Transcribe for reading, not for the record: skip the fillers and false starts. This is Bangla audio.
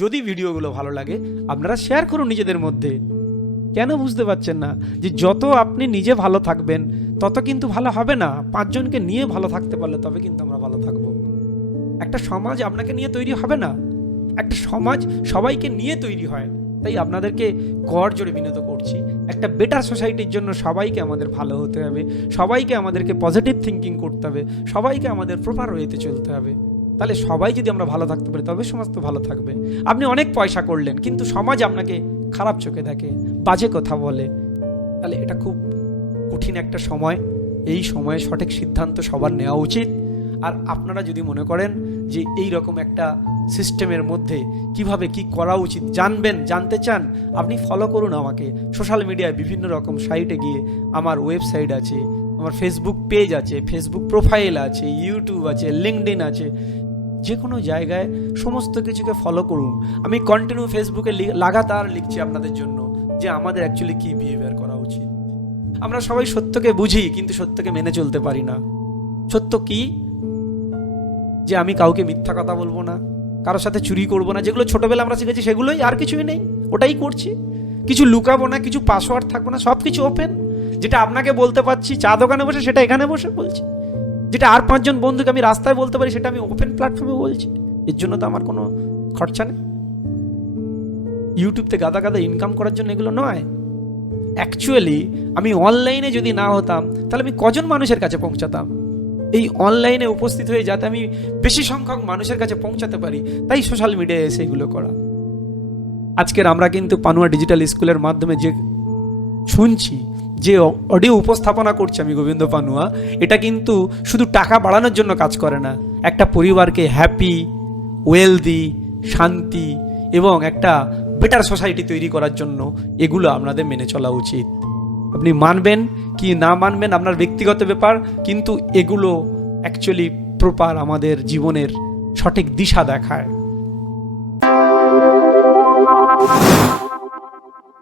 যদি ভিডিওগুলো ভালো লাগে আপনারা শেয়ার করুন নিজেদের মধ্যে। কেন বুঝতে পারছেন না যে যত আপনি নিজে ভালো থাকবেন তত কিন্তু ভালো হবে না, 5 জনকে নিয়ে ভালো থাকতে পারলে তবে কিন্তু আমরা ভালো থাকবো। একটা সমাজ আপনাকে নিয়ে তৈরি হবে না, একটা সমাজ সবাইকে নিয়ে তৈরি হয়। তাই আপনাদেরকে কর জোরে বিনত করছি, একটা বেটার সোসাইটির জন্য সবাইকে আমাদের ভালো হতে হবে, সবাইকে আমাদেরকে পজিটিভ থিঙ্কিং করতে হবে, সবাইকে আমাদের প্রপার ওয়েতে চলতে হবে। তাহলে সবাই যদি আমরা ভালো থাকতে পারি তবে সমাজ তো ভালো থাকবে। আপনি অনেক পয়সা করলেন কিন্তু সমাজ আপনাকে খারাপ চোখে দেখে, বাজে কথা বলে, তাহলে এটা খুব কঠিন একটা সময়। এই সময়ে সঠিক সিদ্ধান্ত সবার নেওয়া উচিত। আর আপনারা যদি মনে করেন যে এই রকম একটা সিস্টেমের মধ্যে কিভাবে কি করা উচিত জানতে চান, আপনি ফলো করুন আমাকে সোশ্যাল মিডিয়ায় বিভিন্ন রকম সাইটে গিয়ে। আমার ওয়েবসাইট আছে, আমার ফেসবুক পেজ আছে, ফেসবুক প্রোফাইল আছে, ইউটিউব আছে, লিঙ্কডইন আছে, যে কোনো জায়গায় সমস্ত কিছুকে ফলো করুন। আমি কন্টিনিউ ফেসবুকে লাগাতার লিখছি আপনাদের জন্য যে আমাদের অ্যাকচুয়ালি কী বিহেভিয়ার করা উচিত। আমরা সবাই সত্যকে বুঝি কিন্তু সত্যকে মেনে চলতে পারি না। সত্য কি? যে আমি কাউকে মিথ্যা কথা বলবো না, কারোর সাথে চুরি করবো না, যেগুলো ছোটোবেলা আমরা শিখেছি সেগুলোই, আর কিছুই নেই, ওটাই করছি। কিছু লুকাবো না, কিছু পাসওয়ার্ড থাকবো না, সব কিছু ওপেন। যেটা আপনাকে বলতে পারছি চা দোকানে বসে সেটা এখানে বসে বলছি, যেটা আর 5 জন বন্ধুকে আমি রাস্তায় বলতে পারি সেটা আমি ওপেন প্ল্যাটফর্মে বলছি। এর জন্য তো আমার কোনো খরচা নেই। ইউটিউবতে গাদা গাদা ইনকাম করার জন্য এগুলো নয়। অ্যাকচুয়ালি আমি অনলাইনে যদি না হতাম তাহলে আমি কজন মানুষের কাছে পৌঁছাতাম? এই অনলাইনে উপস্থিত হয়ে যাতে আমি বেশি সংখ্যক মানুষের কাছে পৌঁছাতে পারি, তাই সোশ্যাল মিডিয়ায় এসে এগুলো করা। আজকের আমরা কিন্তু পানুয়া ডিজিটাল স্কুলের মাধ্যমে যে শুনছি, যে অডিও উপস্থাপনা করছি আমি গোবিন্দ পানুয়া, এটা কিন্তু শুধু টাকা বাড়ানোর জন্য কাজ করে না। একটা পরিবারকে হ্যাপি, ওয়েলদি, শান্তি এবং একটা বেটার সোসাইটি তৈরি করার জন্য এগুলো আপনাদের মেনে চলা উচিত। আপনি মানবেন কি না মানবেন আপনার ব্যক্তিগত ব্যাপার, কিন্তু এগুলো অ্যাকচুয়ালি প্রপার আমাদের জীবনের সঠিক দিশা দেখায়।